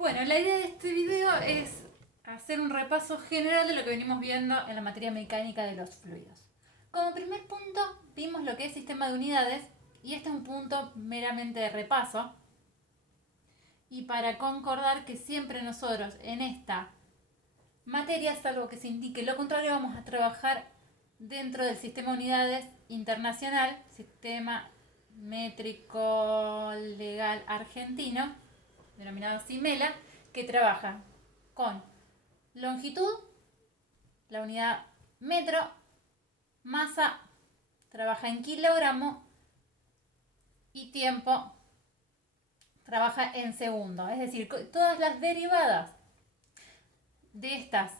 Bueno, la idea de este video es hacer un repaso general de lo que venimos viendo en la materia mecánica de los fluidos. Como primer punto, vimos lo que es sistema de unidades, y este es un punto meramente de repaso. Y para concordar que siempre nosotros en esta materia, salvo que se indique lo contrario, vamos a trabajar dentro del sistema de unidades internacional, sistema métrico legal argentino, denominado CIMELA, que trabaja con longitud, la unidad metro, masa, trabaja en kilogramo, y tiempo trabaja en segundo. Es decir, todas las derivadas de estas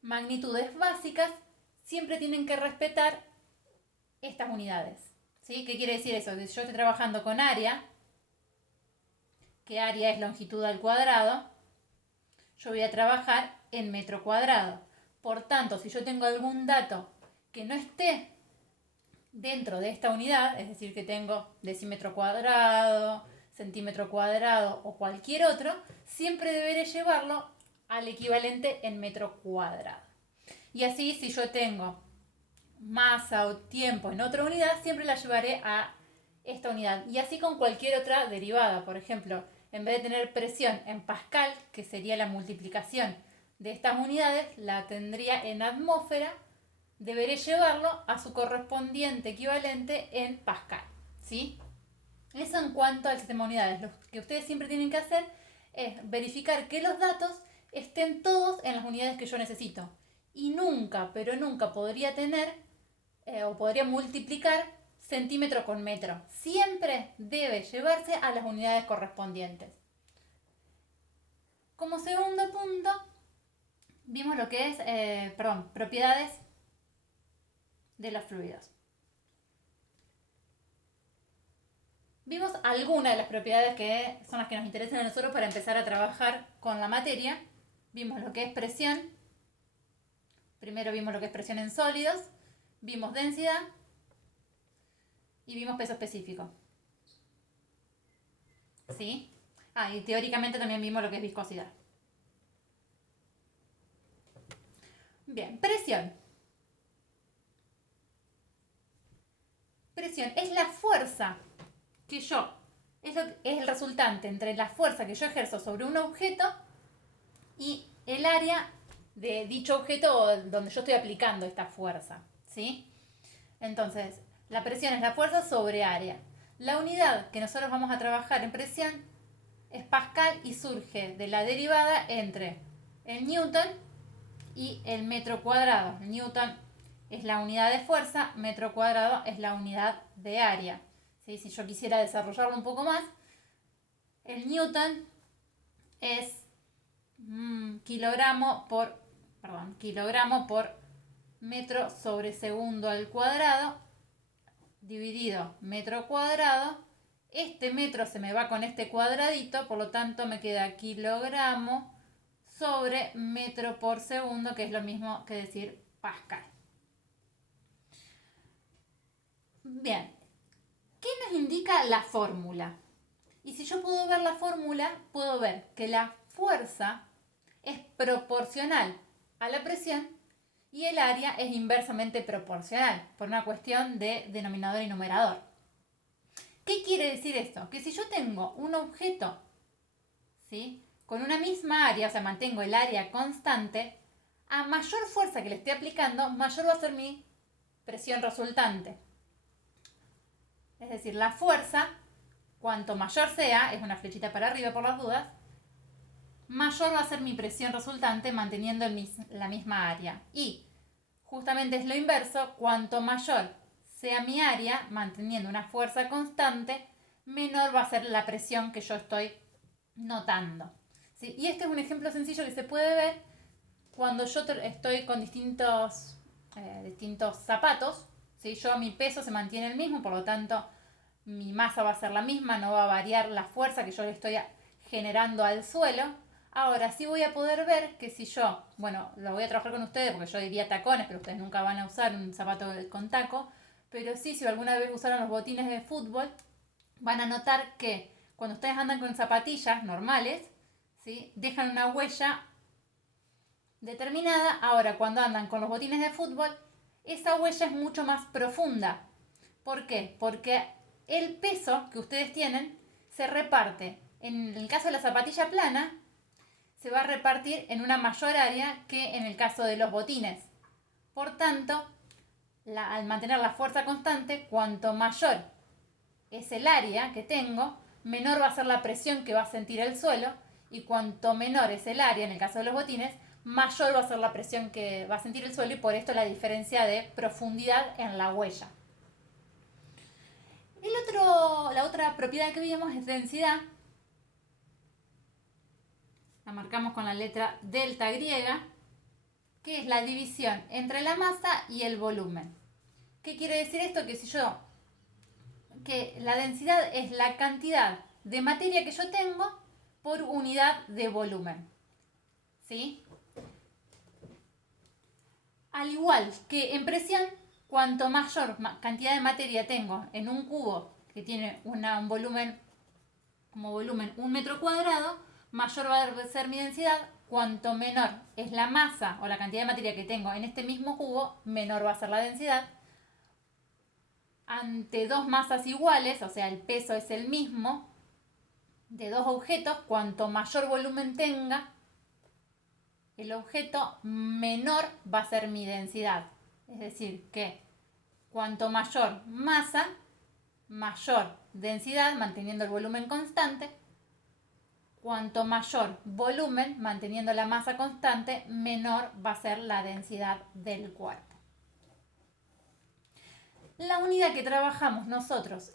magnitudes básicas siempre tienen que respetar estas unidades. ¿Sí? ¿Qué quiere decir eso? Que si yo estoy trabajando con área, que área es longitud al cuadrado, yo voy a trabajar en metro cuadrado. Por tanto, si yo tengo algún dato que no esté dentro de esta unidad, es decir, que tengo decímetro cuadrado, centímetro cuadrado o cualquier otro, siempre deberé llevarlo al equivalente en metro cuadrado. Y así, si yo tengo masa o tiempo en otra unidad, siempre la llevaré a esta unidad. Y así con cualquier otra derivada. Por ejemplo, en vez de tener presión en pascal, que sería la multiplicación de estas unidades, la tendría en atmósfera, deberé llevarlo a su correspondiente equivalente en pascal. ¿Sí? Eso en cuanto al sistema de unidades. Lo que ustedes siempre tienen que hacer es verificar que los datos estén todos en las unidades que yo necesito. Y nunca, pero nunca podría tener o podría multiplicar centímetro con metro. Siempre debe llevarse a las unidades correspondientes. Como segundo punto, vimos lo que es, propiedades de los fluidos. Vimos algunas de las propiedades que son las que nos interesan a nosotros para empezar a trabajar con la materia. Vimos lo que es presión. Primero vimos lo que es presión en sólidos. Vimos densidad. Y vimos peso específico. ¿Sí? Y teóricamente también vimos lo que es viscosidad. Bien, presión. Presión es la fuerza que es el resultante entre la fuerza que yo ejerzo sobre un objeto y el área de dicho objeto donde yo estoy aplicando esta fuerza. ¿Sí? Entonces, la presión es la fuerza sobre área. La unidad que nosotros vamos a trabajar en presión es pascal y surge de la derivada entre el newton y el metro cuadrado. El newton es la unidad de fuerza, metro cuadrado es la unidad de área. ¿Sí? Si yo quisiera desarrollarlo un poco más, el newton es kilogramo por metro sobre segundo al cuadrado dividido metro cuadrado. Este metro se me va con este cuadradito, por lo tanto me queda kilogramo sobre metro por segundo, que es lo mismo que decir pascal. Bien, ¿qué nos indica la fórmula? Y si yo puedo ver la fórmula, puedo ver que la fuerza es proporcional a la presión y el área es inversamente proporcional, por una cuestión de denominador y numerador. ¿Qué quiere decir esto? Que si yo tengo un objeto, ¿sí?, con una misma área, o sea, mantengo el área constante, a mayor fuerza que le esté aplicando, mayor va a ser mi presión resultante. Es decir, la fuerza, cuanto mayor sea, es una flechita para arriba por las dudas, mayor va a ser mi presión resultante manteniendo la misma área. Y justamente es lo inverso, cuanto mayor sea mi área, manteniendo una fuerza constante, menor va a ser la presión que yo estoy notando. ¿Sí? Y este es un ejemplo sencillo que se puede ver cuando yo estoy con distintos zapatos. ¿Sí? Mi peso se mantiene el mismo, por lo tanto mi masa va a ser la misma, no va a variar la fuerza que yo le estoy generando al suelo. Ahora sí voy a poder ver que si yo, lo voy a trabajar con ustedes porque yo diría tacones, pero ustedes nunca van a usar un zapato con taco, pero sí, si alguna vez usaron los botines de fútbol, van a notar que cuando ustedes andan con zapatillas normales, ¿sí? Dejan una huella determinada. Ahora, cuando andan con los botines de fútbol, esa huella es mucho más profunda. ¿Por qué? Porque el peso que ustedes tienen se reparte. En el caso de la zapatilla plana, se va a repartir en una mayor área que en el caso de los botines. Por tanto, al mantener la fuerza constante, cuanto mayor es el área que tengo, menor va a ser la presión que va a sentir el suelo, y cuanto menor es el área, en el caso de los botines, mayor va a ser la presión que va a sentir el suelo, y por esto la diferencia de profundidad en la huella. La otra propiedad que vimos es densidad. La marcamos con la letra delta griega, que es la división entre la masa y el volumen. ¿Qué quiere decir esto? Que la densidad es la cantidad de materia que yo tengo por unidad de volumen. ¿Sí? Al igual que en presión, cuanto mayor cantidad de materia tengo en un cubo que tiene un volumen, como volumen 1 metro cuadrado, mayor va a ser mi densidad. Cuanto menor es la masa o la cantidad de materia que tengo en este mismo cubo, menor va a ser la densidad. Ante dos masas iguales, o sea, el peso es el mismo, de dos objetos, cuanto mayor volumen tenga el objeto, menor va a ser mi densidad. Es decir, que cuanto mayor masa, mayor densidad, manteniendo el volumen constante. Cuanto mayor volumen, manteniendo la masa constante, menor va a ser la densidad del cuerpo. La unidad que trabajamos nosotros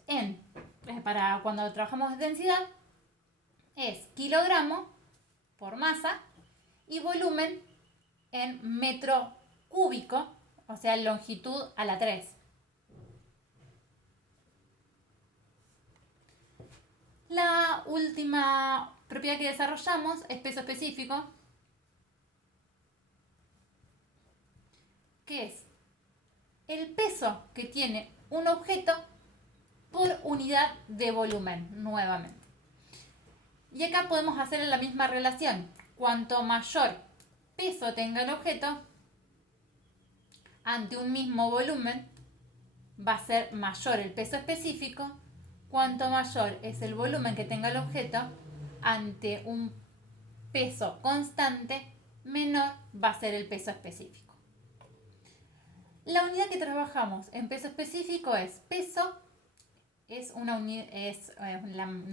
para cuando trabajamos de densidad es kilogramo por masa y volumen en metro cúbico, o sea, longitud a la 3. La última propiedad que desarrollamos es peso específico, que es el peso que tiene un objeto por unidad de volumen, nuevamente. Y acá podemos hacer la misma relación. Cuanto mayor peso tenga el objeto, ante un mismo volumen, va a ser mayor el peso específico. Cuanto mayor es el volumen que tenga el objeto, ante un peso constante, menor va a ser el peso específico. La unidad que trabajamos en peso específico es peso, es una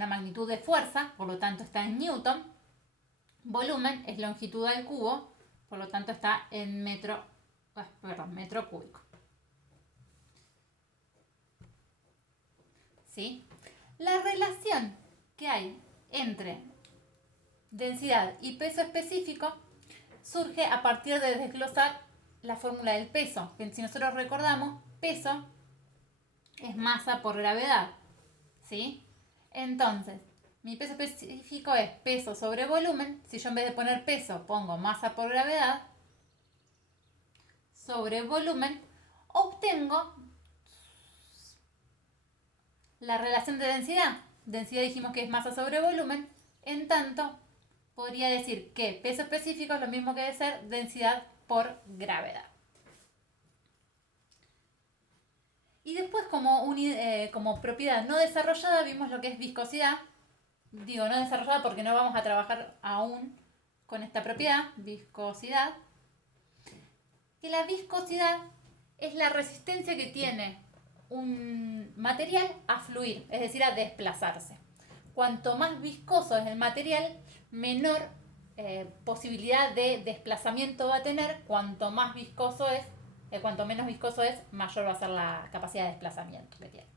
magnitud de fuerza, por lo tanto está en newton. Volumen es longitud al cubo, por lo tanto está en metro cúbico. ¿Sí? La relación que hay entre densidad y peso específico surge a partir de desglosar la fórmula del peso, que si nosotros recordamos, peso es masa por gravedad, ¿sí? Entonces, mi peso específico es peso sobre volumen. Si yo en vez de poner peso pongo masa por gravedad sobre volumen, obtengo la relación de densidad. Densidad dijimos que es masa sobre volumen, en tanto podría decir que peso específico es lo mismo que ser densidad por gravedad. Y después como propiedad no desarrollada vimos lo que es viscosidad. Digo no desarrollada porque no vamos a trabajar aún con esta propiedad, viscosidad. Que la viscosidad es la resistencia que tiene un material a fluir, es decir, a desplazarse. Cuanto más viscoso es el material, menor posibilidad de desplazamiento va a tener. Cuanto menos viscoso es, mayor va a ser la capacidad de desplazamiento que tiene.